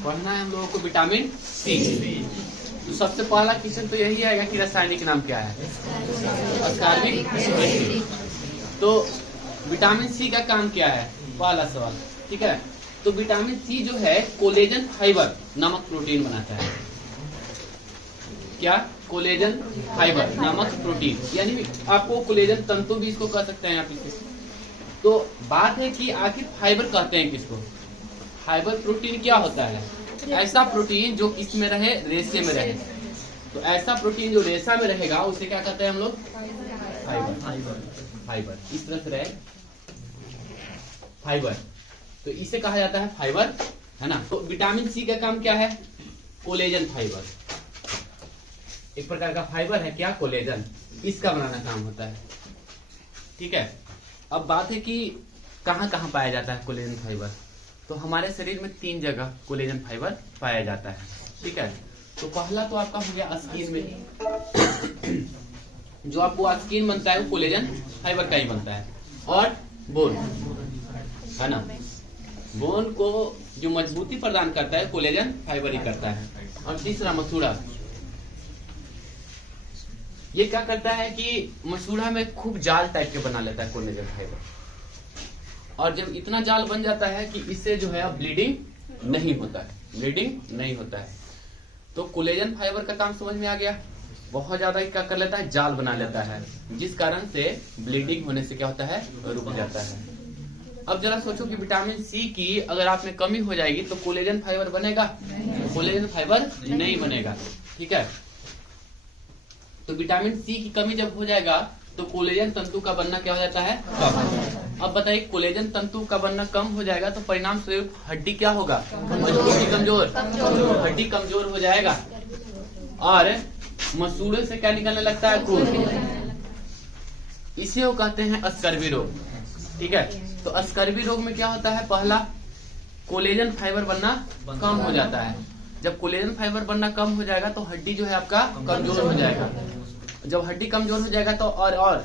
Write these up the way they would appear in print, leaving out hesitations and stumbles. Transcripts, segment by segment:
पढ़ना है हम लोगों को विटामिन सी। तो सबसे पहला क्वेश्चन तो यही आएगा कि रासायनिक नाम क्या है, अस्कॉर्बिक एसिड। तो विटामिन सी का काम क्या है, पहला सवाल, ठीक है। तो विटामिन सी जो है कोलेजन फाइबर नामक प्रोटीन बनाता है। क्या? कोलेजन फाइबर नामक प्रोटीन, यानी आपको कोलेजन तंतु भी इसको कह सकते हैं आप इसे। तो बात है कि आखिर फाइबर कहते हैं किसको? फाइबर प्रोटीन क्या होता है? ऐसा प्रोटीन जो किसमें रहे, रेशे में रहे। तो ऐसा प्रोटीन जो रेशा में रहेगा उसे क्या कहते हैं हम लोग? फाइबर। फाइबर इस तरह से रहे फाइबर, तो इसे कहा जाता है फाइबर, है ना। तो विटामिन सी का काम क्या है? कोलेजन फाइबर, एक प्रकार का फाइबर है क्या, कोलेजन, इसका बनाना काम होता है, ठीक है। अब बात है कि कहाँ कहाँ पाया जाता है कोलेजन फाइबर। तो हमारे शरीर में 3 जगह कोलेजन फाइबर पाया जाता है, ठीक है। तो पहला तो आपका हो गया स्किन में, जो आपको स्किन बनता है वो कोलेजन फाइबर का ही बनता है। और बोन, है ना, बोन को जो मजबूती प्रदान करता है कोलेजन फाइबर ही करता है। और तीसरा मसूड़ा, ये क्या करता है कि मसूड़ा में खूब जाल टाइप के बना लेता है कोलेजन फाइबर। और जब इतना जाल बन जाता है कि इससे जो है ब्लीडिंग नहीं होता है, ब्लीडिंग नहीं होता है। तो कोलेजन फाइबर का काम समझ में आ गया। बहुत ज्यादा क्या कर लेता है, जाल बना लेता है, जिस कारण से ब्लीडिंग होने से क्या होता है, रुक जाता है। अब जरा सोचो कि विटामिन सी की अगर आप में कमी हो जाएगी तो कोलेजन फाइबर बनेगा? कोलेजन फाइबर नहीं बनेगा, ठीक है। तो विटामिन सी की कमी जब हो जाएगा तो कोलेजन तंतु का बनना क्या हो जाता है, कम। अब बताइए, कोलेजन तंतु का बनना कम हो जाएगा तो परिणाम स्वरूप हड्डी क्या होगा, मजबूती कमजोर, हड्डी कमजोर हो जाएगा। और मसूड़े से क्या निकलने लगता है, खून। इसे वो कहते हैं अस्कर्वी रोग, ठीक है। तो अस्कर्वी रोग में क्या होता है, पहला कोलेजन फाइबर बनना कम हो जाता है। जब कोलेजन फाइबर बनना कम हो जाएगा तो हड्डी जो है आपका कमजोर हो जाएगा। जब हड्डी कमजोर हो जाएगा तो और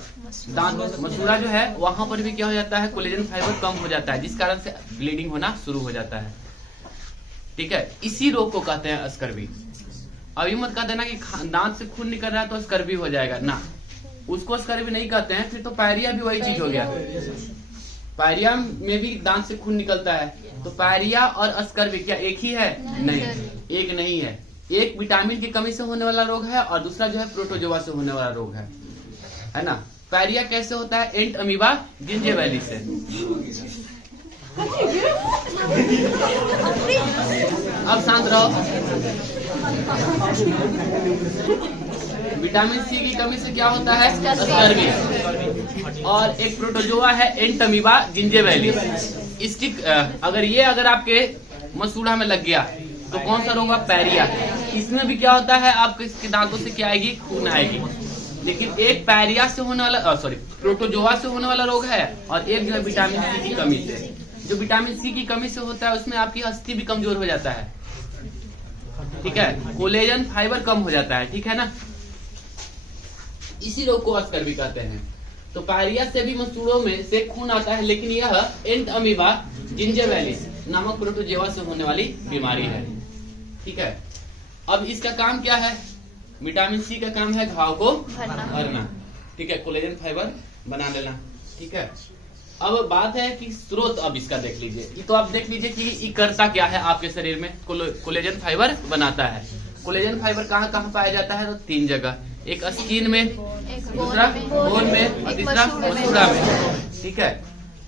दांत, मसूड़ा जो है वहां पर भी क्या हो जाता है, कोलेजन फाइबर कम हो जाता है, जिस कारण से ब्लीडिंग होना शुरू हो जाता है, ठीक है। इसी रोग को कहते हैं अस्कर्वी। अभी मत कह देना कि दांत से खून निकल रहा है तो अस्कर्वी हो जाएगा ना, उसको अस्कर्वी नहीं कहते हैं। फिर तो पायरिया भी वही चीज हो गया। पायरिया में भी दांत से खून निकलता है, तो पायरिया और अस्कर्वी क्या एक ही है? नहीं, एक नहीं है। एक विटामिन की कमी से होने वाला रोग है और दूसरा जो है प्रोटोजोआ से होने वाला रोग है ना। पायरिया कैसे होता है? एंट अमीबा जिंजेवैली से। अब शांत रहो। विटामिन सी की कमी से क्या होता है, अस्कर्वी। और एक प्रोटोजोआ है एंट अमीबा जिंजेवैली। इसकी अगर आपके मसूड़ा में लग गया तो कौन सा रोग? पायरिया। इसमें भी क्या होता है, आपके इसके दांतों से क्या आएगी, खून आएगी। लेकिन एक पायरिया से होने वाला प्रोटोजोआ से होने वाला रोग है, और एक जो है विटामिन सी की कमी से। जो विटामिन सी की कमी से होता है उसमें आपकी अस्थि भी कमजोर हो जाता है, ठीक है। कोलेजन फाइबर कम हो जाता है, ठीक है ना। इसी रोग को अस्कर्वी कहते हैं। तो पायरिया से भी मसूड़ों में से खून आता है, लेकिन यह एंट अमीबा जिंजेवैलिस नामक प्रोटोजोआ से होने वाली बीमारी है, ठीक है। अब इसका काम क्या है? विटामिन सी का काम है घाव को भरना, ठीक है, कोलेजन फाइबर बना लेना, ठीक है। अब बात है कि स्रोत, अब इसका देख लीजिए। तो आप देख लीजिए कि ये करता क्या है आपके शरीर में, कोलेजन फाइबर बनाता है। कोलेजन फाइबर कहाँ कहाँ पाया जाता है? तो 3 जगह, एक स्किन में, दूसरा बोन में, और तीसरा मसूड़ा में, ठीक है।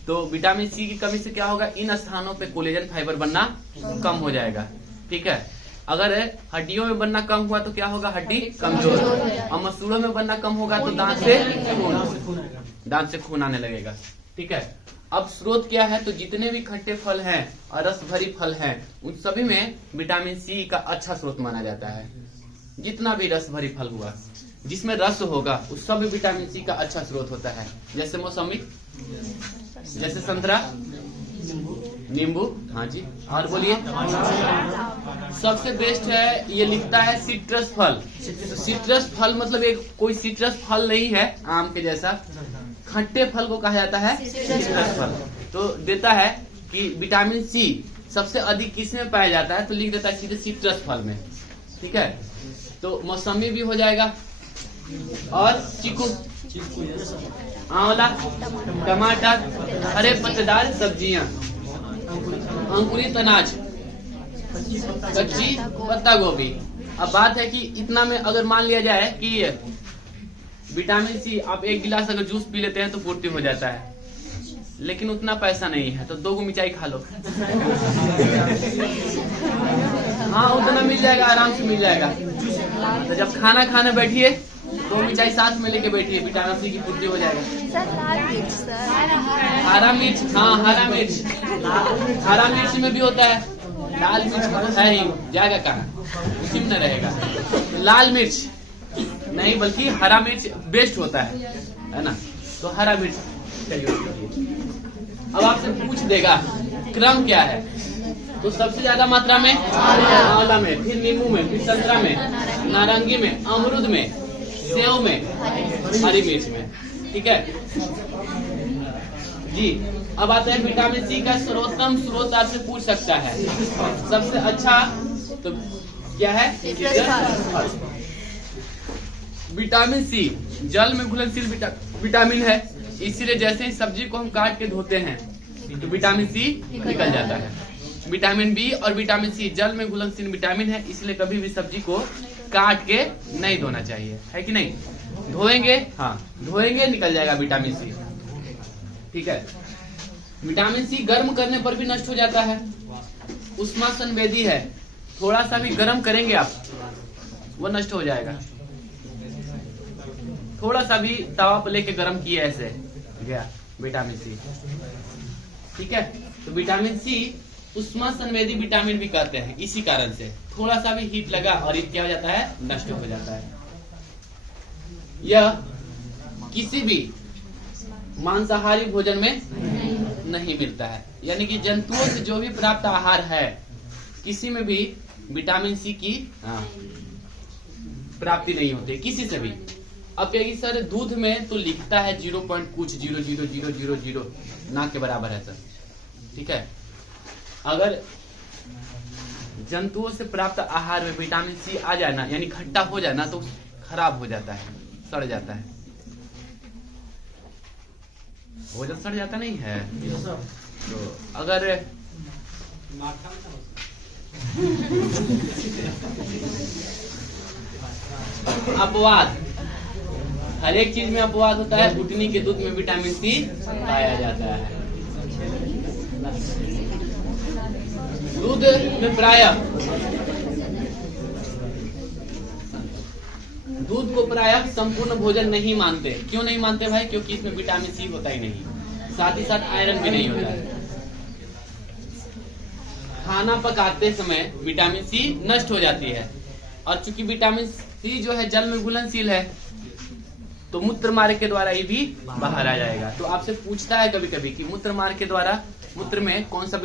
तो विटामिन सी की कमी से क्या होगा, इन स्थानों पे कोलेजन फाइबर बनना कम हो जाएगा, ठीक है। अगर हड्डियों में बनना कम हुआ तो क्या होगा, हड्डी कमजोर। और मसूड़ों में बनना कम होगा तो दांत से खून आने लगेगा, ठीक है। अब स्रोत क्या है? तो जितने भी खट्टे फल हैं और रस भरी फल हैं उन सभी में विटामिन सी का अच्छा स्रोत माना जाता है। जितना भी रस भरी फल हुआ जिसमें रस होगा उस सब में विटामिन सी का अच्छा स्रोत होता है। जैसे मौसमी, जैसे संतरा, नींबू, हाँ जी, और बोलिए। सबसे बेस्ट है, ये लिखता है सिट्रस फल। सिट्रस फल मतलब एक कोई सिट्रस फल नहीं है आम के जैसा, खट्टे फल को कहा जाता है सिट्रस फल। तो देता है कि विटामिन सी सबसे अधिक किस में पाया जाता है, तो लिख देता है सीधे सिट्रस फल में। ठीक है, तो मौसमी भी हो जाएगा, और चीकू, आंवला, टमाटर, हरे पत्तेदार सब्जियां, अंकुरित अनाज, कच्ची पत्ता गोभी। अब बात है कि इतना में अगर मान लिया जाए कि विटामिन सी आप 1 गिलास अगर जूस पी लेते हैं तो पूर्ति हो जाता है, लेकिन उतना पैसा नहीं है तो 2 गो मिर्चाई खा लो। हाँ, उतना मिल जाएगा, आराम से मिल जाएगा। तो जब खाना खाने बैठिए 2 मिर्चाई साथ में लेके बैठिए, विटामिन सी की पूर्ति हो जाएगा। हरा मिर्च, हाँ हरा मिर्च, हरा मिर्च में भी होता है, लाल मिर्च है ही, जाएगा कहाँ, उसी में न रहेगा। तो लाल मिर्च नहीं बल्कि हरा मिर्च बेस्ट होता है ना, तो हरा मिर्च चाहिए। अब आपसे पूछ देगा क्रम क्या है, तो सबसे ज्यादा मात्रा में आंवला में, फिर नींबू में, फिर संतरा में, नारंगी में, अमरूद में, सेव में, हरी मिर्च में। ठीक है जी। अब आते हैं विटामिन सी का सर्वोत्तम स्रोत, आपसे पूछ सकता है सबसे अच्छा तो क्या है, विटामिन सी जल में घुलनशील विटामिन है, इसीलिए जैसे ही सब्जी को हम काट के धोते हैं तो विटामिन सी निकल जाता है। विटामिन बी और विटामिन सी जल में घुलनशील विटामिन है, इसलिए कभी भी सब्जी को काट के नहीं धोना चाहिए, है कि नहीं। धोएंगे, हाँ धोएंगे निकल जाएगा विटामिन सी। ठीक है, विटामिन सी गर्म करने पर भी नष्ट हो जाता है, उष्मा संवेदी है, थोड़ा सा भी गर्म करेंगे आप वो नष्ट हो जाएगा। थोड़ा सा भी तवा पर लेके गर्म किए ऐसे गया विटामिन सी। ठीक है, तो विटामिन सी उष्मा संवेदी विटामिन भी कहते हैं, इसी कारण से थोड़ा सा भी हीट लगा और ये क्या हो जाता है, नष्ट हो जाता है। यह किसी भी मांसाहारी भोजन में नहीं मिलता है, यानी कि जंतुओं से जो भी प्राप्त आहार है किसी में भी विटामिन सी की प्राप्ति नहीं होती किसी से भी। अब कहेगी सर दूध में तो लिखता है 0.000000 ना के बराबर है सर। ठीक है, अगर जंतुओं से प्राप्त आहार में विटामिन सी आ जाए ना, यानी खट्टा हो जाए ना, तो खराब हो जाता है, सड़ जाता है। भोजन सड़ जाता नहीं है, तो अगर अपवाद, हर एक चीज में अपवाद होता है, घुटनी के दूध में विटामिन सी पाया जाता है। दूध में प्रायः दूध को प्रायः संपूर्ण भोजन नहीं मानते। क्यों नहीं मानते भाई? क्योंकि इसमें विटामिन सी होता ही नहीं, साथ ही साथ आयरन भी नहीं होता है। खाना पकाते समय विटामिन सी नष्ट हो जाती है, और चूंकि विटामिन सी जो है जल में घुलनशील है, तो मूत्र मार्ग के द्वारा ये भी बाहर आ जाएगा। तो आपसे पूछता है कभी कभी कि मूत्र मार्ग के द्वारा, मूत्र में कौन सा